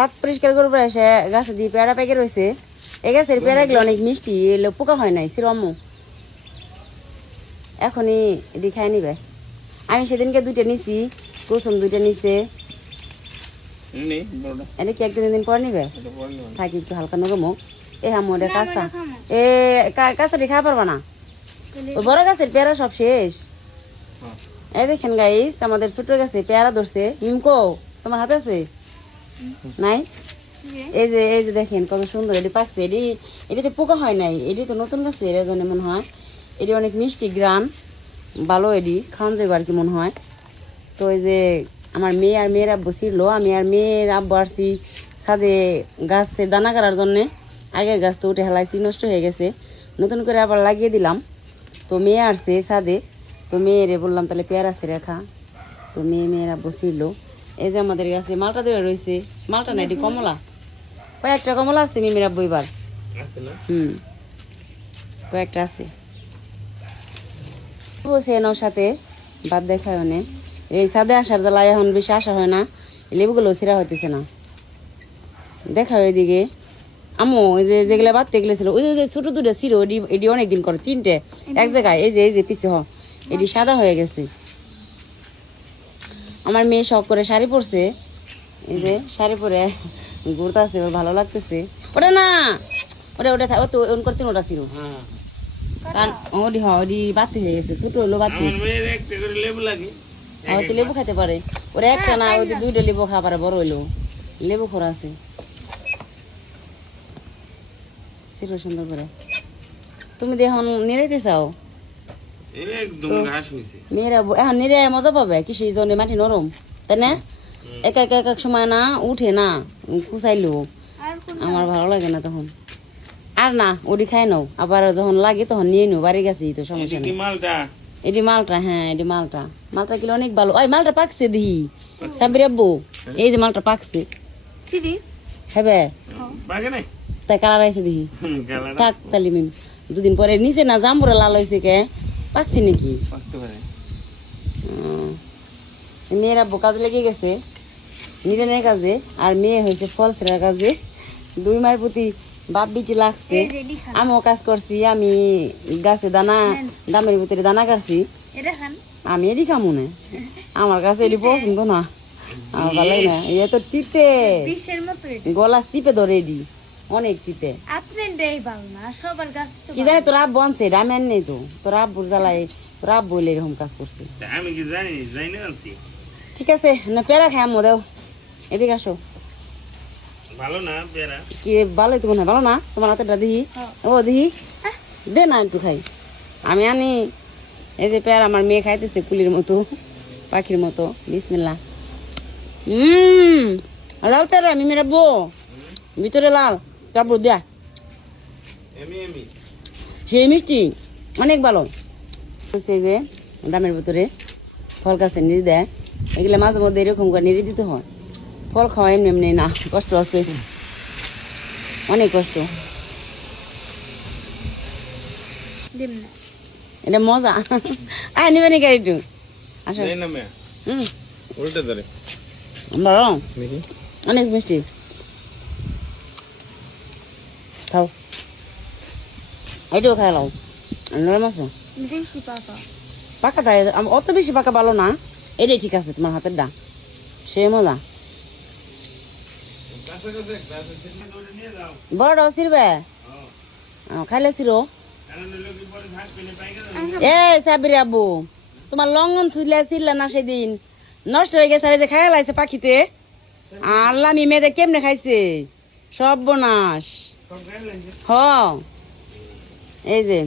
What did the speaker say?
ছাদ পরিষ্কার করবো এসে গাছে দিয়ে পেয়ারা পেকে রয়েছে। এই গাছের পেয়ারাগুলো অনেক মিষ্টি, এগুলো পোকা হয় নাই ছিল আম্মু, এখনই এটি খাই নিবে। আমি সেদিনকে 2টা নিছি, কুসুম 2টা নিছে। এটা কি 1-2 দিন পর নিবে? থাকি একটু হালকা নরম। এ আম্মু এটা কাঁচা, এ কাঁচাটি খাওয়া পারবা না, ওই বড় গাছের পেয়ারা সব শেষ। এই দেখেন গাইস, আমাদের ছোট গাছে পেয়ারা ধরছে। মিমকো তোমার হাতে আছে নাই? এই যে দেখেন কত সুন্দর এটি পাকছে। এটিতে পোকা হয় নাই, এটি তো নতুন গাছে, এর জন্য মনে হয় এটি অনেক মিষ্টি গ্রান ভালো, এটি খাওয়ান যাবে আর কি মনে হয়। তো এই যে আমার মেয়ে আর মেয়ের আব্বু ছিল, আমি আর মেয়ের আব্বু আসছি ছাদে গাছের দানা করার জন্যে। আগের গাছ তো উঠে হেলাইছি, নষ্ট হয়ে গেছে, নতুন করে আবার লাগিয়ে দিলাম। তো মেয়ে আসছে ছাদে, তো মেয়েরে বললাম তাহলে পেয়ারা আছে রেখা। তো মেয়ের আব্বু ছিল। এই যে আমাদের গাছে মালটা ধরে রয়েছে, মালটা না এটি কমলা, কয়েকটা কমলা আছে মেয়ের আব্বু এবার। কয়েকটা আছে। বসে ওর সাথে ভাত দেখায় অনেক। এই ছাদে আসার জ্বালায় এখন বেশি আসা হয় না, লেবুগুলো ছিঁড়া হইতেছে না। দেখা ওইদিকে আম্মু ওই যে যেগুলো বাদ গেছিল, ওই যে ছোট 2টা ছিল, এটি অনেকদিন করে 3টে এক জায়গায়। এই যে পিছে এটি সাদা হয়ে গেছে। আমার মেয়ে শখ করে শাড়ি পরছে, এই যে শাড়ি পরে ঘুরতেছে, ওর ভালো লাগতেছে। ওটা না, ওটা ও তো ওন করতেন, ওটা ছিল কারণ ওটি বাতি হয়ে গেছে, ছোট হলো বাতি। হয়তো লেবু খাইতে পারে, ওরা একটা না, ওই 2টা লেবু খাওয়া পারে, বড় হইলো লেবু খোরা আছে। ছিল সুন্দর করে। তুমি এখন নিরাইতে চাও? মেয়েরা এখন নিরাই মজা পাবে, কিসের জন্য মাটি নরম, তাই না? এক সময় না উঠে না কুচাইলো, আমার ভালো লাগে না তখন। আর না ওটি খাই নাও, আবার যখন লাগে তখন নিয়ে নিও, বাড়ি গেছি তো সমস্যা নেই। এটি মালটা, হ্যাঁ এটি মালটা কিলো অনেক ভালো। ওই মালটা পাকছে দিহি সাবির আব্বু, এই যে মালটা পাকছে হ্যাঁ তাই কালার আইসে দিহি। থাক তাহলে মিম 2 দিন পরে নিচে না জাম্বুরা লাল হয়েছে কে, পাকছে নাকি? মেয়ের আব্বু কাজে লেগে গেছে, নিরেনের কাজে, আর মেয়ে হয়েছে ফল ছেড়ার কাজে। 2 মায়ের প্রতি বাপ বিটি লাগছে। আমিও কাজ করছি, আমি গাছে দামের ভিতরে দানা কাটছি। আমি এটি খামু না, আমার কাছে এটি পছন্দ না, আমার ভালো লাগে না। এ তো তিতে গলা চিপে ধরে, এটি অনেক তিতে। কি জানি তোর আব্বু আনছে, আমি আন নেই তো, তোর আব্বুর জ্বালায় তোর আব্বু এরকম কাজ করছে। ঠিক আছে না, পেয়ারা খাই আম্মু দেও, এদিকে আসো। ভালো না পেয়ারা? কি ভালোই তো মনে হয়, ভালো না? তোমার হাতেটা দিহি, ও দিহি দে না একটু খাই। আমি আনি এই যে পেয়ারা, আমার মেয়ে খাইতেছে কুলির মতো, পাখির মতো। বিসমিল্লাহ। লাল পেয়ারা আমি মেরা বো, ভিতরে লাল তারপর দেয়া সেই মিষ্টি অনেক ভালো। এই যে দামের ভিতরে ফল গাছের নিজ দেয়, এগুলো মাঝে মধ্যে এরকম করে নিয়ে দিতে হয়। ফল খাওয়া এমনি এমনি না, কষ্ট আছে, অনেক কষ্ট। এটা মজা। নিবে নি গাড়িটু আসো। অনেক মিষ্টি, খাও এইটাও খাই লাও। নরম আছে পাকা, তাই অত বেশি পাকা ভালো না, এটাই ঠিক আছে। তোমার হাতের ডা সে মজা। বড় ছিড়বে খাইলে ছিড়ো। এ সাবির আব্বু, তোমার লঙ্ঘন থুইলে ছিড়লে না সেদিন, নষ্ট হয়ে গেছে, যে খাইয়া লাইছে পাখিতে। আল্লাহ আমি মেয়েদের কেমনে খাইছে, সব বনাস। হ এই যে